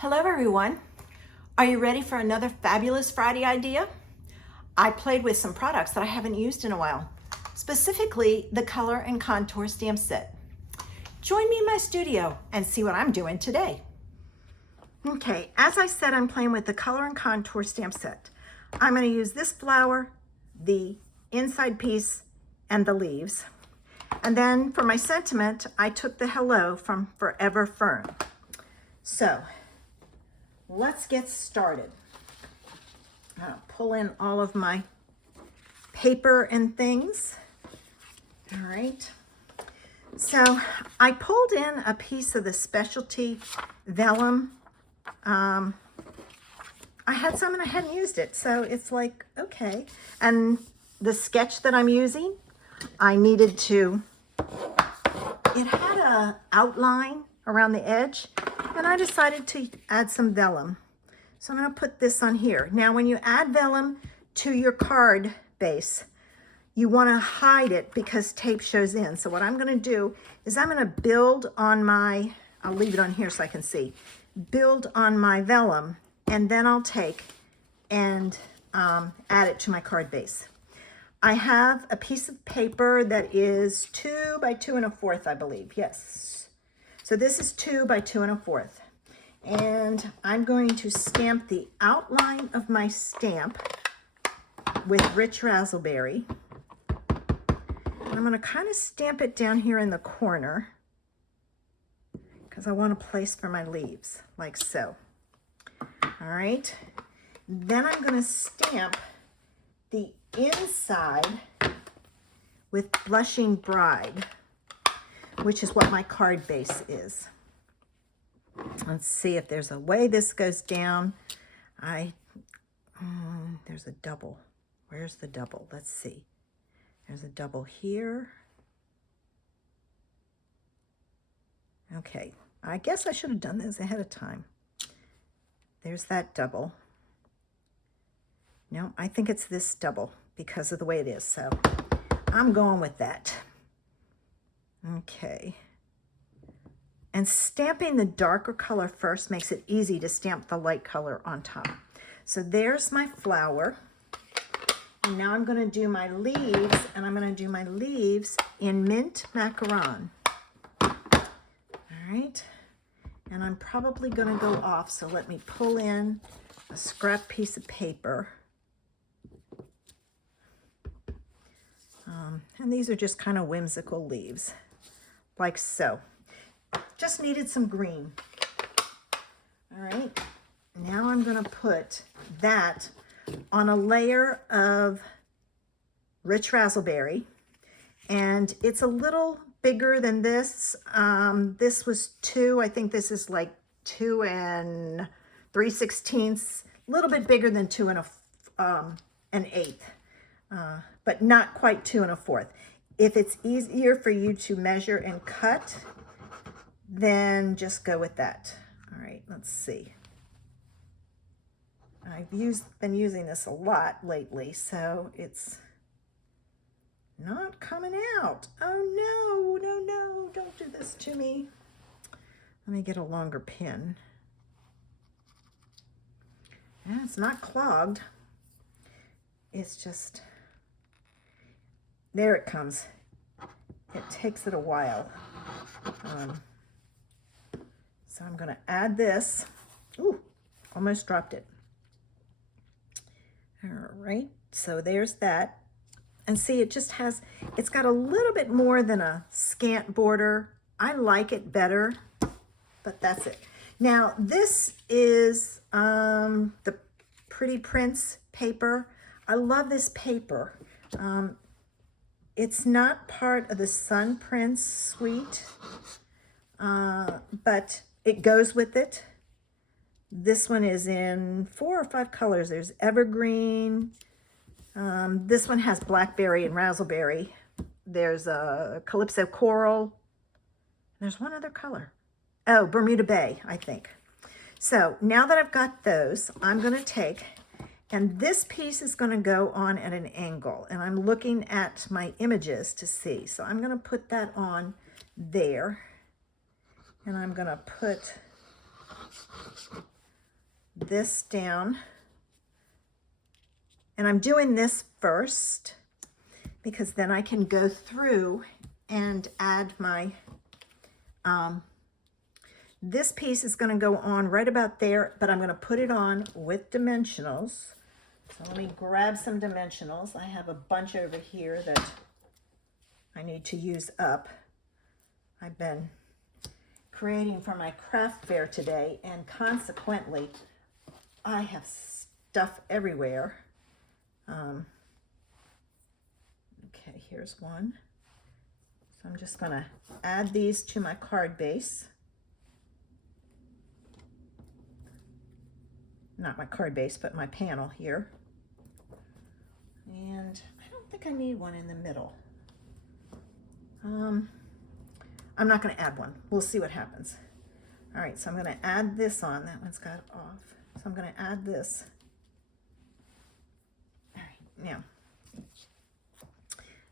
Hello everyone. Are you ready for another fabulous Friday idea? I played with some products that I haven't used in a while, specifically the color and contour stamp set. Join me in my studio and see what I'm doing today. Okay, as I said, I'm playing with the color and contour stamp set. I'm going to use this flower, the inside piece, and the leaves. And then for my sentiment, I took the hello from Forever Fern. So let's get started. I'll pull in all of my paper and things. All right. So I pulled in a piece of the specialty vellum. I had some and I hadn't used it, so it's like, okay. And the sketch that I'm using, I needed to, it had a outline around the edge, and I decided to add some vellum. So I'm going to put this on here. Now, when you add vellum to your card base, you want to hide it because tape shows in. So what I'm going to do is I'm going to build on my, I'll leave it on here so I can see, build on my vellum, and then I'll take and add it to my card base. I have a piece of paper that is 2 by 2 1/4, I believe. Yes. So this is 2 by 2 1/4. And I'm going to stamp the outline of my stamp with rich raspberry. And I'm going to kind of stamp it down here in the corner because I want a place for my leaves, like so. All right. Then I'm going to stamp the inside with Blushing Bride, which is what my card base is. Let's see if there's a way this goes down. There's a double. Where's the double? Let's see. There's a double here. Okay, I guess I should have done this ahead of time. There's that double. No, I think it's this double because of the way it is, so I'm going with that. Okay. And stamping the darker color first makes it easy to stamp the light color on top. So there's my flower. And now I'm going to do my leaves, and I'm going to do my leaves in mint macaron. All right. And I'm probably going to go off, so let me pull in a scrap piece of paper. And these are just kind of whimsical leaves, like so. Just needed some green. All right, now I'm going to put that on a layer of rich raspberry, and it's a little bigger than this. This was 2. I think this is like 2 3/16, a little bit bigger than 2 1/8, but not quite 2 1/4. If it's easier for you to measure and cut, then just go with that. All right, let's see. I've been using this a lot lately, so it's not coming out. Oh no, no, no, don't do this to me. Let me get a longer pin. And it's not clogged. It's just, there it comes. It takes it a while. So I'm going to add this. Ooh, almost dropped it. All right, so there's that. And see, it just has, it's got a little bit more than a scant border. I like it better, but that's it. Now, this is the Pretty Prince paper. I love this paper. It's not part of the Sun Prince suite, but it goes with it. This one is in 4 or 5 colors. There's evergreen. This one has blackberry and raspberry. There's a calypso coral. There's one other color. Oh, Bermuda Bay, I think. So now that I've got those, I'm going to take, and this piece is going to go on at an angle. And I'm looking at my images to see. So I'm going to put that on there. And I'm going to put this down. And I'm doing this first because then I can go through and add my, this piece is going to go on right about there, but I'm going to put it on with dimensionals. So let me grab some dimensionals. I have a bunch over here that I need to use up. I've been creating for my craft fair today, and consequently, I have stuff everywhere. Okay, here's one. So I'm just going to add these to my card base. Not my card base, but my panel here. And I don't think I need one in the middle. I'm not going to add one. We'll see what happens. All right, so I'm going to add this on. That one's got off. So I'm going to add this. All right, now,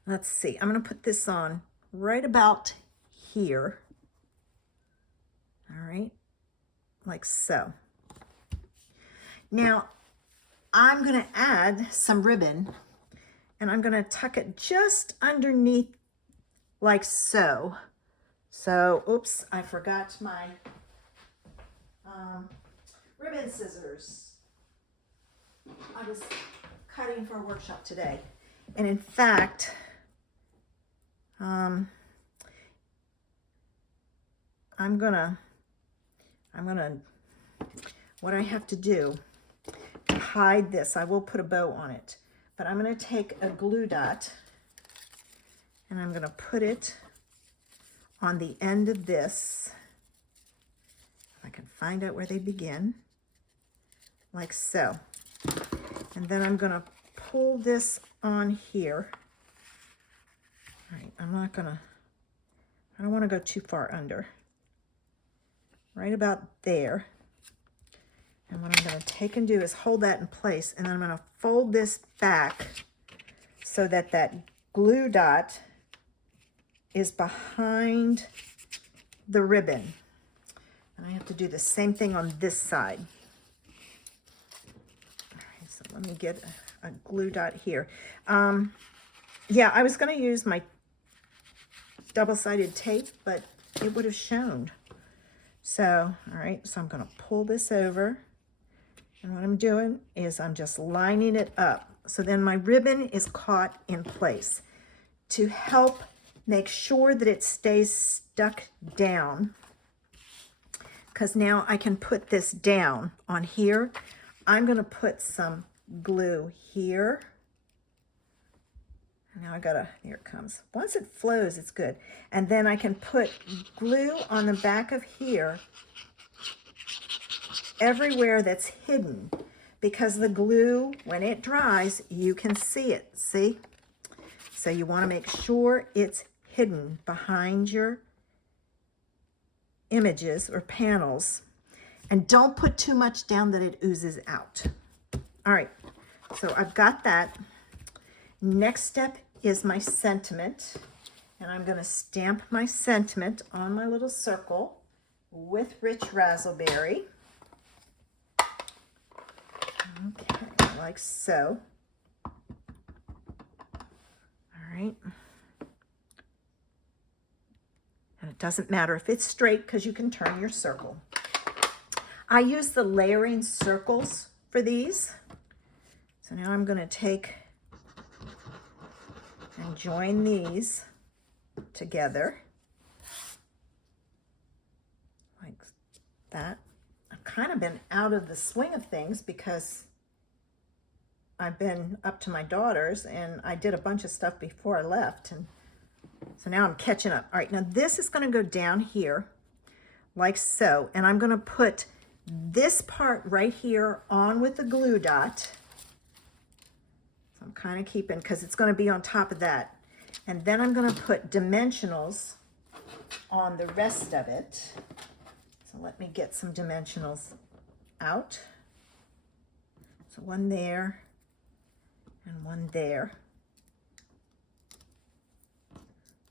let's see. I'm going to put this on right about here. All right, like so. Now, I'm going to add some ribbon, and I'm going to tuck it just underneath like so. So, oops, I forgot my ribbon scissors. I was cutting for a workshop today. And in fact, what I have to do to hide this, I will put a bow on it, but I'm going to take a glue dot and I'm going to put it on the end of this. If I can find out where they begin, like so. And then I'm going to pull this on here. All right, I don't want to go too far under. Right about there. And what I'm going to take and do is hold that in place, and then I'm going to fold this back so that that glue dot is behind the ribbon. And I have to do the same thing on this side. All right, so let me get a glue dot here. Yeah, I was going to use my double-sided tape, but it would have shown. So, all right, so I'm going to pull this over. And what I'm doing is I'm just lining it up. So then my ribbon is caught in place. To help make sure that it stays stuck down, because now I can put this down on here, I'm going to put some glue here. And now I gotta, here it comes. Once it flows, it's good. And then I can put glue on the back of here everywhere that's hidden, because the glue, when it dries, you can see it, see? So you want to make sure it's hidden behind your images or panels, and don't put too much down that it oozes out. All right, so I've got that. Next step is my sentiment, and I'm going to stamp my sentiment on my little circle with rich razzleberry. Okay, like so. All right. And it doesn't matter if it's straight, because you can turn your circle. I use the layering circles for these. So now I'm going to take and join these together like that. I've kind of been out of the swing of things because I've been up to my daughters, and I did a bunch of stuff before I left, and so now I'm catching up. All right, now this is going to go down here like so, and I'm going to put this part right here on with the glue dot. So I'm kind of keeping, because it's going to be on top of that. And then I'm going to put dimensionals on the rest of it. So let me get some dimensionals out. So one there and one there,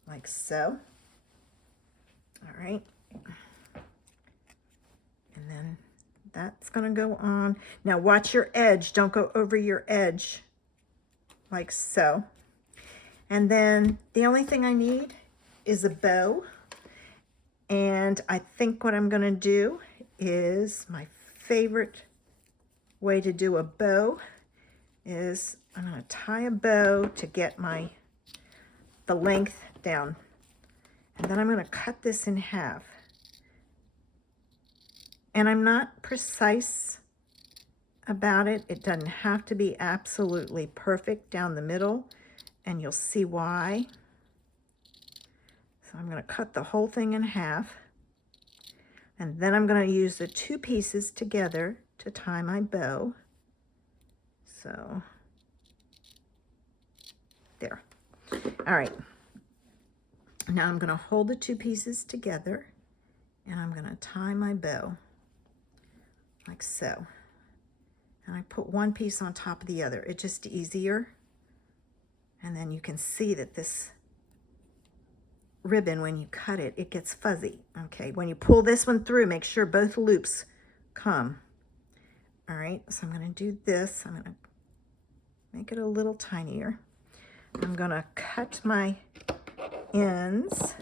like so. All right. And then That's gonna go on. Now watch your edge. Don't go over your edge like so. And then the only thing I need is a bow. And I think what I'm gonna do is my favorite way to do a bow is I'm gonna tie a bow to get the length down. And then I'm gonna cut this in half. And I'm not precise about it. It doesn't have to be absolutely perfect down the middle, and you'll see why. So I'm gonna cut the whole thing in half, and then I'm gonna use the two pieces together to tie my bow. So, there. All right. Now I'm gonna hold the two pieces together, and I'm gonna tie my bow like so. And I put one piece on top of the other. It's just easier. And then you can see that this ribbon, when you cut it, it gets fuzzy. Okay, when you pull this one through, make sure both loops come. All right, so I'm gonna do this. I'm gonna make it a little tinier. I'm gonna cut my ends,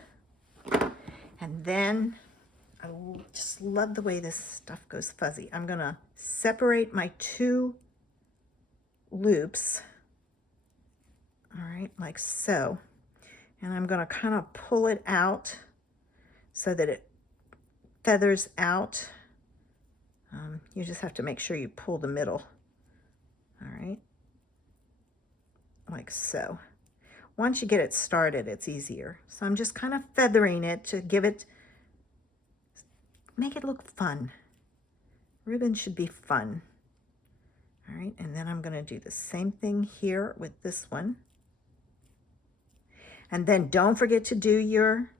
and then I just love the way this stuff goes fuzzy. I'm gonna separate my two loops, all right, like so. And I'm gonna kind of pull it out so that it feathers out. You just have to make sure you pull the middle, all right, like so. Once you get it started, it's easier. So I'm just kind of feathering it to make it look fun. Ribbon should be fun. All right, and then I'm gonna do the same thing here with this one. And then don't forget to do your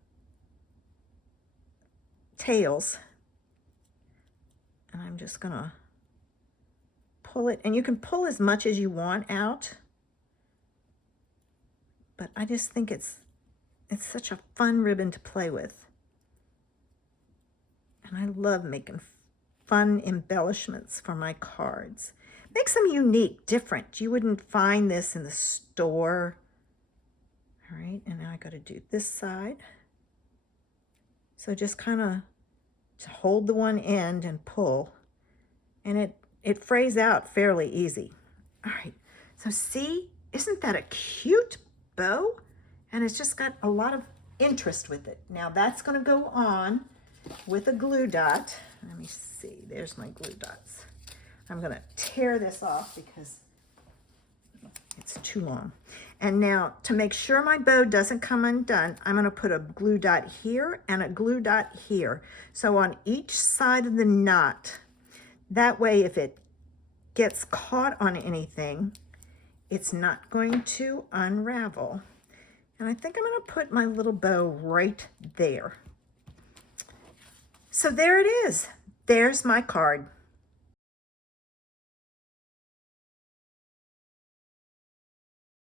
tails. And I'm just gonna pull it, and you can pull as much as you want out, but I just think it's such a fun ribbon to play with. And I love making fun embellishments for my cards. Makes them unique, different. You wouldn't find this in the store. All right, and now I got to do this side. So just kind of hold the one end and pull, and it frays out fairly easy. All right, so see, isn't that a cute bow? And it's just got a lot of interest with it. Now that's going to go on with a glue dot. Let me see, there's my glue dots. I'm going to tear this off because it's too long. And now to make sure my bow doesn't come undone, I'm going to put a glue dot here and a glue dot here. So on each side of the knot, that way if it gets caught on anything, it's not going to unravel. And I think I'm going to put my little bow right there. So there it is. There's my card.